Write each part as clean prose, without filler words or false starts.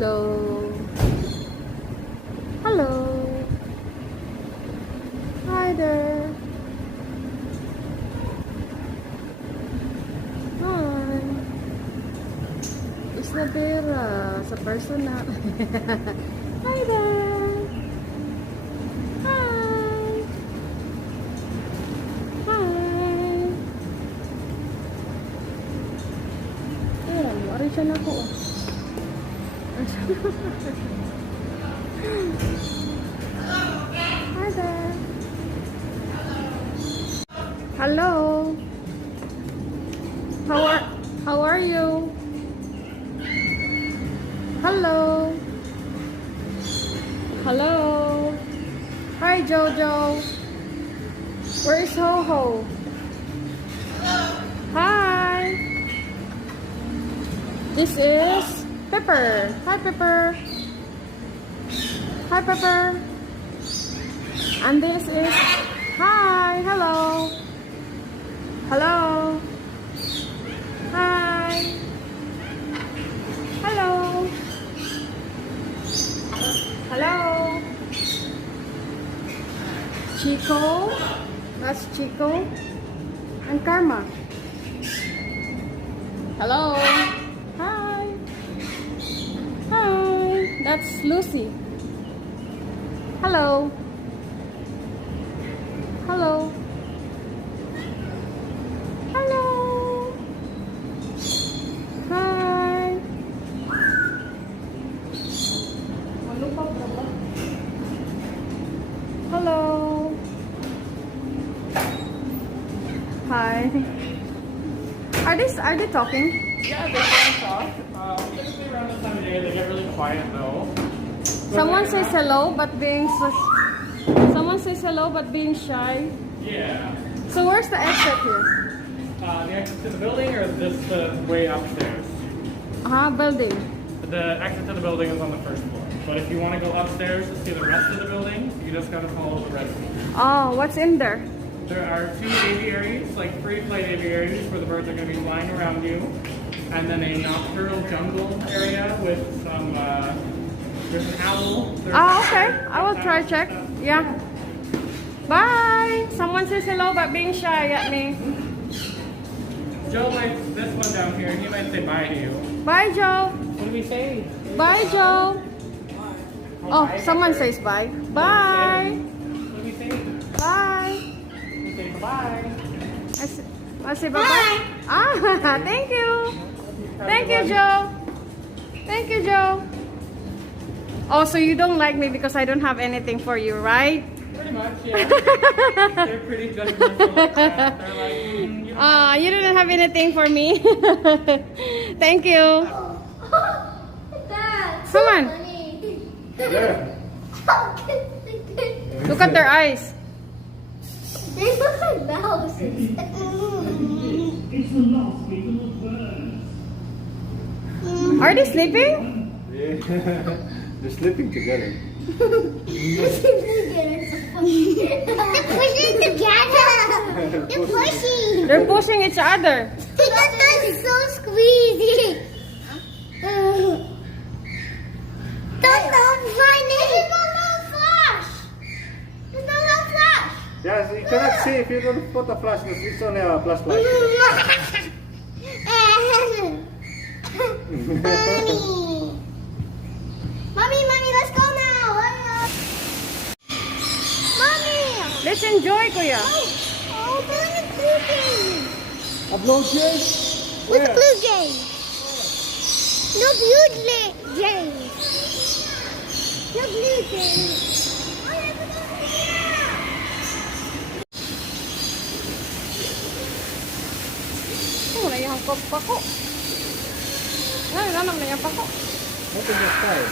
Hello. Hello. Hi there. Hi. Isla Vera sa personal. Hi there. Hi. Hi. Ayan, wari siya na ko. Hi there. Hello. How are you? Hello. Hello. Hi Jojo. Where is Ho Ho? Hi. This is Pepper. Hi Pepper. Hi Pepper. And this is hi. Hello. Hello. Hi. Hello. Hello. Chico. That's Chico. And Karma. Hello. Hi. Hi. That's Lucy. Hello. Hello. Hello. Hi. Hello. Hi. Are they talking? Yeah, they can talk. Typically around this time of day, they get really quiet though. Someone says hello, but being shy. Yeah. So where's the exit here? The exit to the building or just the way upstairs? Building. The exit to the building is on the first floor. But if you want to go upstairs to see the rest of the building, you just gotta follow the red one. Oh, what's in there? There are 2 aviaries, like free flight aviaries where the birds are going to be flying around you. And then a nocturnal jungle area with some, there's an owl. Oh, okay. I will try check. Yeah. Bye. Someone says hello, but being shy at me. Joe likes this one down here. He might say bye to you. Bye, Joe. What do we say? Bye, Joe. Oh, someone says bye. Bye. What do we say? Bye. We say bye. I say bye-bye. Ah, thank you. Thank you, Joe. Thank you, Joe. Oh, so you don't like me because I don't have anything for you, right? Pretty much, yeah. They're pretty judgmental like that. They're like, you didn't have anything for me. Thank you. That's Come on. funny. Yeah. Look at their eyes. They look like mouses. Are they sleeping? Yeah. They're sleeping together. They're pushing together. They're pushing. They're pushing each other. That's so squeezy. Don't funny. There's no flash. There's no flash. Yeah, you cannot see if you don't put a flash. It's only a flashlight. Mommy, let's go now. Hurry up. Mommy. Let's enjoy, Kuya. Oh, we're in a blue game. A blue jay? With a blue game. No blue game. No blue game. Oh, nayangkot pa ko. Ay, nanam na yan pa ko. What in the sky?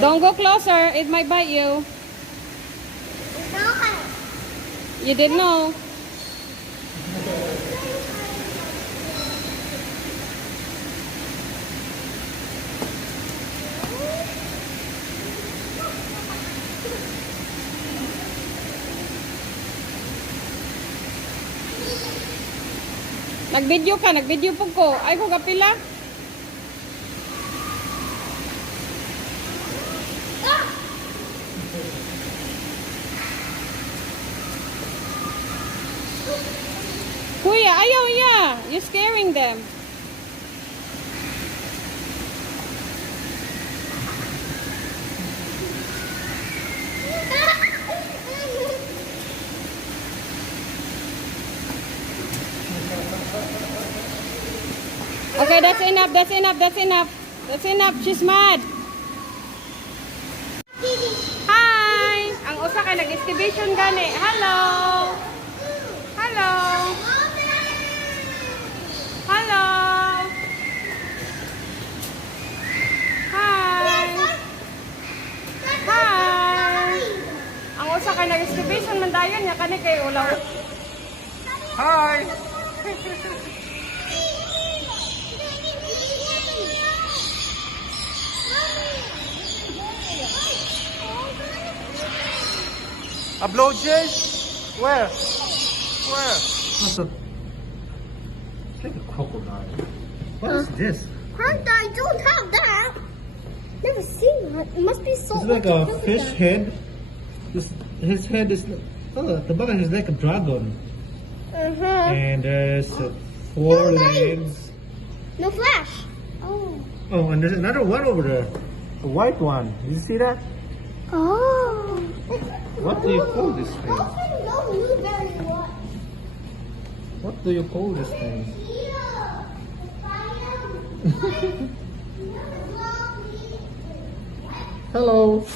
Don't go closer. It might bite you. You didn't know. Nag-video po ko. Ay ko kapila. Kuya, ayaw ya. You're scaring them. Okay, that's enough. That's enough. That's enough. That's enough. She's mad. Hi. Ang usa kay nag-exhibition gani. Hello. Hello. Hello. Hi. Hi. Ang usa kay nag-exhibition man dayon nya kani kay ulaw. Hi! A blowjay? Where? Where? It's like a crocodile. What is this? I don't have that. Never seen that. It must be so. It's like a fish head. His head is. Oh, the bottom is like a dragon. And there's four No legs. No flash. Oh. Oh, and there's another one over there. A white one. Did you see that? Oh. What do you call this thing? No blueberry what? What do you call this thing? Hello.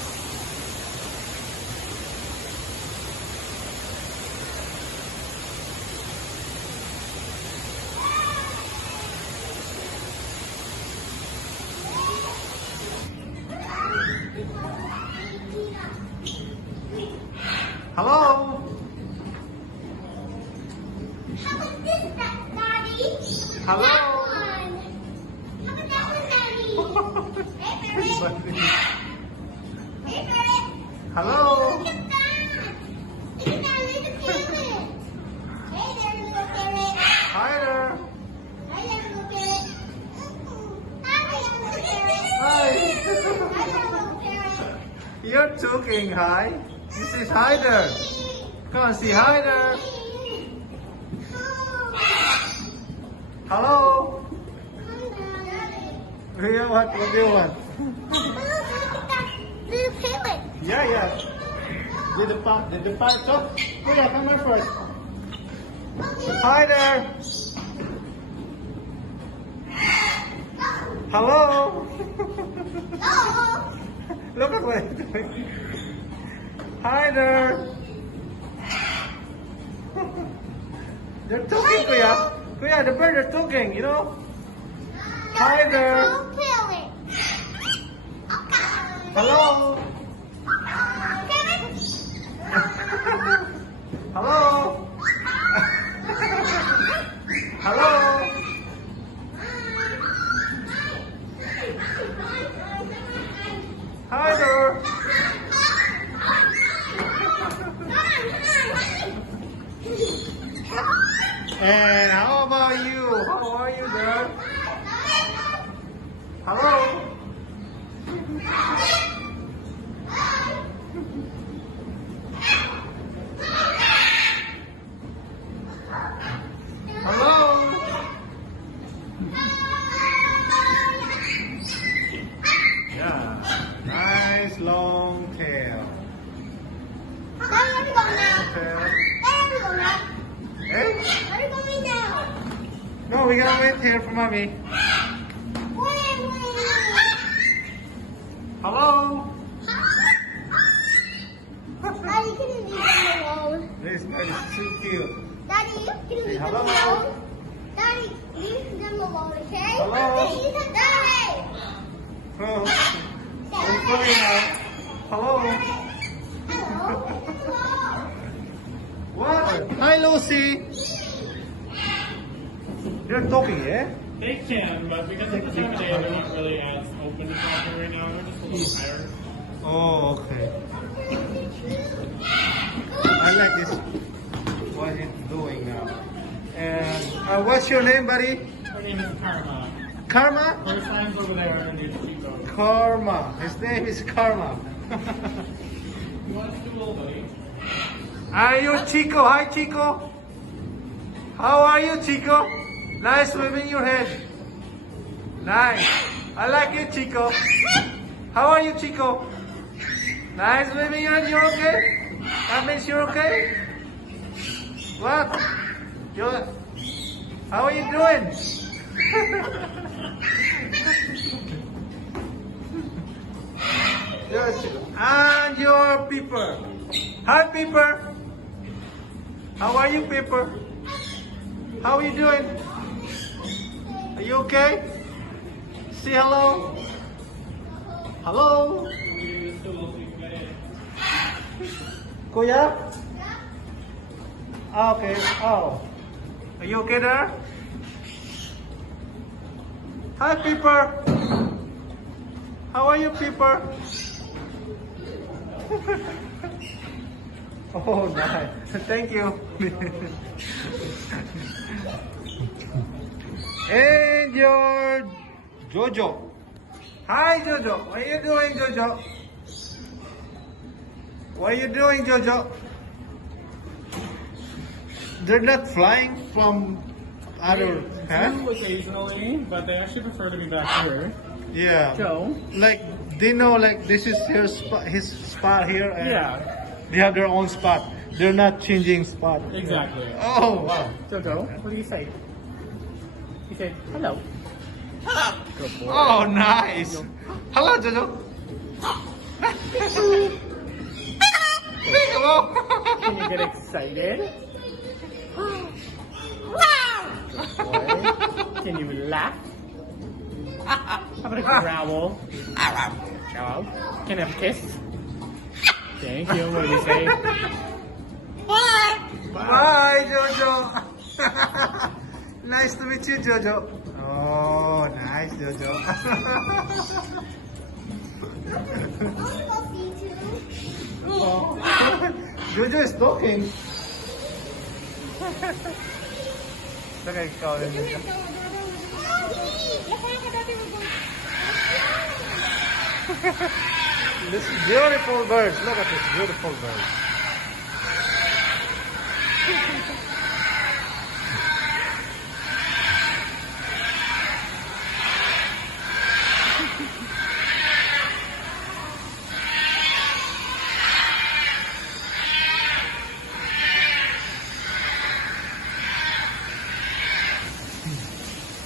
Hello? How about this, Daddy? Hello? That one. How about that one, Daddy? Hey, Ferret. Hey, Ferret. Hello? Look at that. Look at that little ferret. Hey there, little ferret. Hi there. Hi there, little ferret. Hi there, little ferret. Hi. Hi there, little ferret. You're talking, hi? This is hi there. Come on, say hi there. Hello? Yeah, what do you want? Little ferret. Yeah, yeah. Did the part talk? Oh yeah, come here first. Hi there. Hello? Oh. Look at what I'm doing. Hi there. They're talking, Kuya. Kuya, the birds are talking, you know? Hi there. Little ferret. Hello? Hello? Hello? Hi there. And how about you? How are you, girl? Hello? Hello? Yeah, nice long tail. Where are we going now? Tail. Where are we going now? Hey? Where are we going now? No, we gotta wait here for mommy. Where? Hello? Daddy, can you leave them alone? This bird is too cute. Daddy, can you leave them Hello? alone? Daddy, leave them alone, okay? Hello? Daddy! Oh, I'm sorry now. Hello? Hello? What? Hi, Lucy. You're talking, yeah? They can, but because of the time of day, they're not really as open to talking right now. They're just a little tired. Oh, okay. I like this. What he's doing now. And what's your name, buddy? Her name is Karma. Karma? Her signs over there are near Chico. Karma. His name is Karma. You want to do buddy? Are you Chico? Hi, Chico. How are you, Chico? Nice waving your head. Nice. I like it, Chico. How are you, Chico? Nice waving your head. You're okay? That means you're okay? What? You're... How are you doing? Yes. And your Pepper. Hi, Pepper. How are you, Pepper? How are you doing? Are you okay? Say hello. Hello. Kuya? Ah, okay. Oh. Are you okay there? Hi, Pepper. How are you, Pepper? Oh, nice. Thank you. And your Jojo. Hi, Jojo. What are you doing, Jojo? What are you doing, Jojo? They're not flying from other... Huh? Occasionally, but they actually prefer to be back here. Yeah. Joe? Like, they know, like, this is his spot here. And Yeah. they have their own spot. They're not changing spot. Exactly. Oh, wow. Jojo, what do you say? You say, hello. Good boy. Oh, nice. Hello, Jojo. Hello. Can you get excited? Good boy. Can you laugh? How about a growl? Growl. Can I have a kiss? Thank you. What do you say? Bye, Jojo. Nice to meet you, Jojo. Oh, nice, Jojo. Oh. Jojo is talking. Look at ikaw. This beautiful birds. Look at this beautiful birds.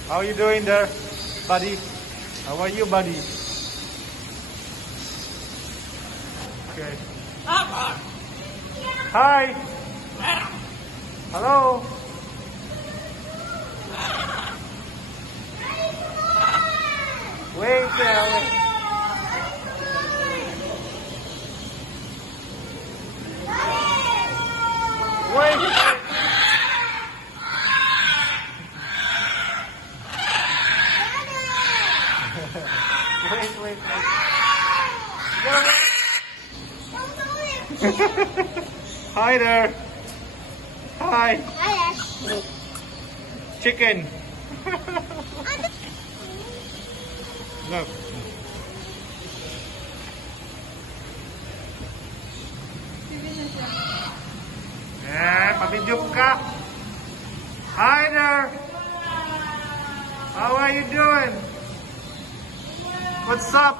How are you doing there, buddy? How are you, buddy? Okay. Hi. Hello. Wait there. Wait. Wait. Hi there. Hi. Chicken. Look. Pabidyo ka. Hi there. How are you doing? What's up?